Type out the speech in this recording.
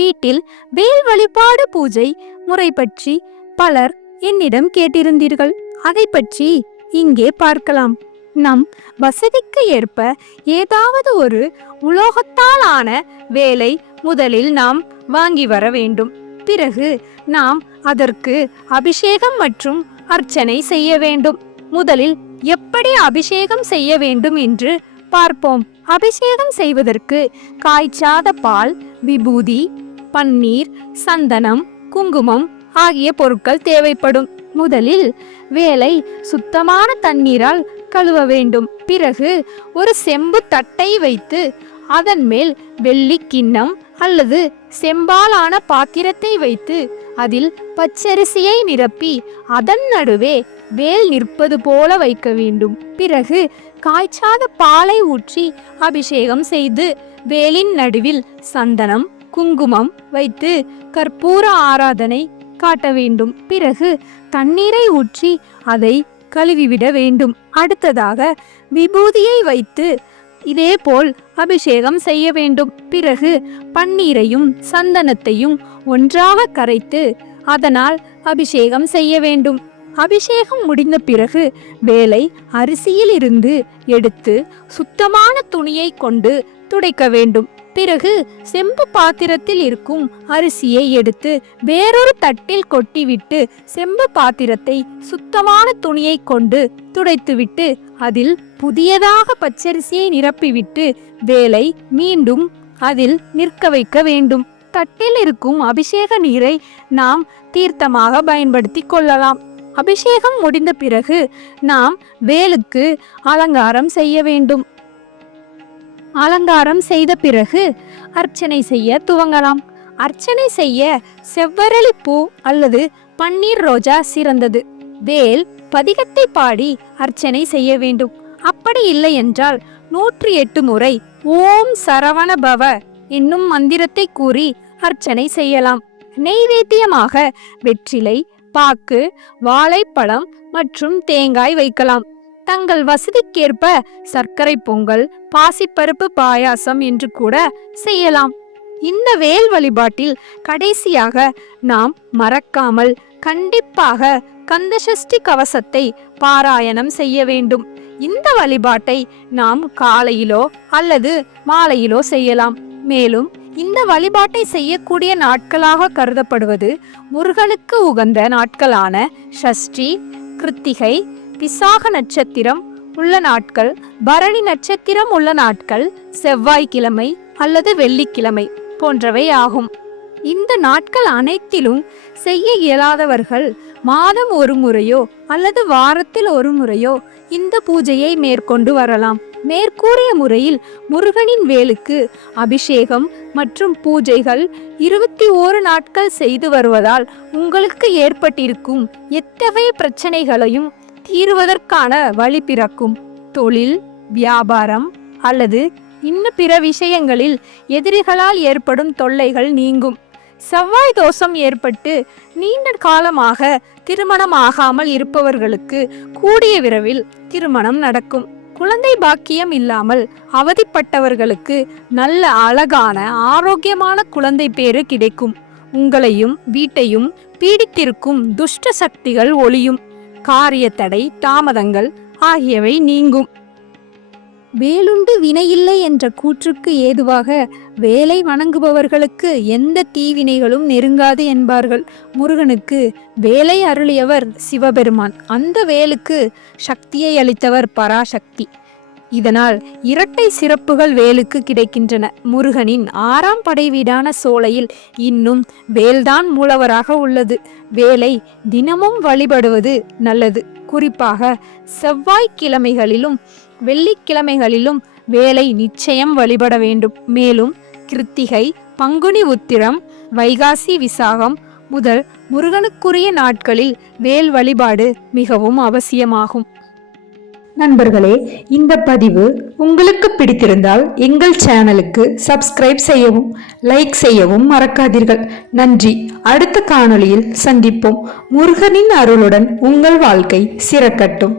வீட்டில் வேல் வழிபாடு பூஜை முறை பற்றி பலர் என்னிடம் கேட்டிருந்தீர்கள். அதை பற்றி இங்கே பார்க்கலாம். நம் வசதிக்கு ஏற்ப ஏதாவது ஒரு உலோகத்தால் ஆன வேலை முதலில் நாம் வாங்கி வர வேண்டும். பிறகு நாம் அதற்கு அபிஷேகம் மற்றும் அர்ச்சனை செய்ய வேண்டும். முதலில் எப்படி அபிஷேகம் செய்ய வேண்டும் என்று பார்ப்போம். அபிஷேகம் செய்வதற்கு காய்ச்சாத பால், விபூதி, பன்னீர், சந்தனம், குங்குமம் ஆகிய பொருட்கள் தேவைப்படும். முதலில் வேலை சுத்தமான தண்ணீரால் கழுவ வேண்டும். பிறகு ஒரு செம்பு தட்டை வைத்து அதன் மேல் வெள்ளி கிண்ணம் அல்லது செம்பாலான பாத்திரத்தை வைத்து அதில் பச்சரிசியை நிரப்பி அதன் நடுவே வேல் நிற்பது போல வைக்க வேண்டும். பிறகு காய்ச்சாத பாலை ஊற்றி அபிஷேகம் செய்து வேலின் நடுவில் சந்தனம், குங்குமம் வைத்து கற்பூர ஆராதனை காட்ட வேண்டும். பிறகு தண்ணீரை ஊற்றி அதை கழுவிவிட வேண்டும். அடுத்ததாக விபூதியை வைத்து இதேபோல் அபிஷேகம் செய்ய வேண்டும். பிறகு பன்னீரையும் சந்தனத்தையும் ஒன்றாக கரைத்து அதனால் அபிஷேகம் செய்ய வேண்டும். அபிஷேகம் முடிந்த பிறகு வேலை அரிசியில் இருந்து எடுத்து சுத்தமான துணியை கொண்டு துடைக்க வேண்டும். பிறகு செம்பு பாத்திரத்தில் இருக்கும் அரிசியை எடுத்து வேறொரு தட்டில் கொட்டிவிட்டு செம்பு பாத்திரத்தை சுத்தமான துணியை கொண்டு துடைத்துவிட்டு அதில் புதியதாக பச்சரிசியை நிரப்பிவிட்டு வேலை மீண்டும் அதில் நிற்க வைக்க வேண்டும். தட்டில் இருக்கும் அபிஷேக நீரை நாம் தீர்த்தமாக பயன்படுத்தி கொள்ளலாம். அபிஷேகம் முடிந்த பிறகு நாம் வேலுக்கு அலங்காரம் செய்ய வேண்டும். அலங்காரம் செய்த பிறகு அர்ச்சனை செய்ய துவங்கலாம். அர்ச்சனை செய்ய செவ்வரளி பூ அல்லது பன்னீர் ரோஜா சிறந்தது. வேல் பதிகத்தை பாடி அர்ச்சனை செய்ய வேண்டும். அப்படி இல்லை என்றால் 108 முறை ஓம் சரவண பவ என்னும் மந்திரத்தை கூறி அர்ச்சனை செய்யலாம். நெய்வேத்தியமாக வெற்றிலை, பாக்கு, வாழைப்பழம் மற்றும் தேங்காய் வைக்கலாம். தங்கள் வசதிக்கேற்ப சர்க்கரை பொங்கல், பாசிப்பருப்பு பாயாசம் என்று கூட செய்யலாம். இந்த வேல் வழிபாட்டில் கடைசியாக நாம் மறக்காமல் கண்டிப்பாக கந்தசஷ்டி கவசத்தை பாராயணம் செய்ய வேண்டும். இந்த வழிபாட்டை நாம் காலையிலோ அல்லது மாலையிலோ செய்யலாம். மேலும் இந்த வழிபாட்டை செய்யக்கூடிய நாட்களாக கருதப்படுவது முருகனுக்கு உகந்த நாட்களான சஷ்டி, கிருத்திகை, விசாக நட்சத்திரம் உள்ள நாட்கள், பரணி நட்சத்திரம் உள்ள நாட்கள், செவ்வாய்க்கிழமை அல்லது வெள்ளிக்கிழமை போன்றவை ஆகும். இந்த நாட்கள் அனைத்திலும் செய்ய இயலாதவர்கள் மாதம் ஒரு முறையோ அல்லது வாரத்தில் ஒரு முறையோ இந்த பூஜையை மேற்கொண்டு வரலாம். மேற்கூறிய முறையில் முருகனின் வேலுக்கு அபிஷேகம் மற்றும் பூஜைகள் 21 நாட்கள் செய்து வருவதால் உங்களுக்கு ஏற்பட்டிருக்கும் எத்தகைய பிரச்சனைகளையும் தீர்வதற்கான வழி பிறக்கும். தொழில், வியாபாரம் அல்லது இன்னும் பிற விஷயங்களில் எதிரிகளால் ஏற்படும் தொல்லைகள் நீங்கும். செவ்வாய் தோஷம் ஏற்பட்டு நீண்ட காலமாக திருமணம் ஆகாமல் இருப்பவர்களுக்கு கூடிய விரைவில் திருமணம் நடக்கும். குழந்தை பாக்கியம் இல்லாமல் அவதிப்பட்டவர்களுக்கு நல்ல அழகான ஆரோக்கியமான குழந்தை பேறு கிடைக்கும். உங்களையும் வீட்டையும் பீடித்திருக்கும் துஷ்ட சக்திகள் ஒளியும். காரிய தடை, தாமதங்கள் ஆகியவை நீங்கும். வேலுண்டு வினையில்லை என்ற கூற்றுக்கு ஏதுவாக வேலை வணங்குபவர்களுக்கு எந்த தீவினைகளும் நெருங்காது என்பார்கள். முருகனுக்கு வேலை அருளியவர் சிவபெருமான். அந்த வேலுக்கு சக்தியை அளித்தவர் பராசக்தி. இதனால் இரட்டை சிறப்புகள் வேலுக்கு கிடைக்கின்றன. முருகனின் 6ஆம் படை வீடான சோலையில் இன்னும் வேல்தான் மூலவராக உள்ளது. வேலை தினமும் வழிபடுவது நல்லது. குறிப்பாக செவ்வாய்க்கிழமைகளிலும் வெள்ளிக்கிழமைகளிலும் வேலை நிச்சயம் வழிபட வேண்டும். மேலும் கிருத்திகை, பங்குனி உத்திரம், வைகாசி, விசாகம் முதல் முருகனுக்குரிய நாட்களில் வேல் வழிபாடு மிகவும் அவசியமாகும். நண்பர்களே, இந்த பதிவு உங்களுக்கு பிடித்திருந்தால் எங்கள் சேனலுக்கு சப்ஸ்கிரைப் செய்யவும், லைக் செய்யவும் மறக்காதீர்கள். நன்றி. அடுத்த காணொளியில் சந்திப்போம். முருகனின் அருளுடன் உங்கள் வாழ்க்கை சிறக்கட்டும்.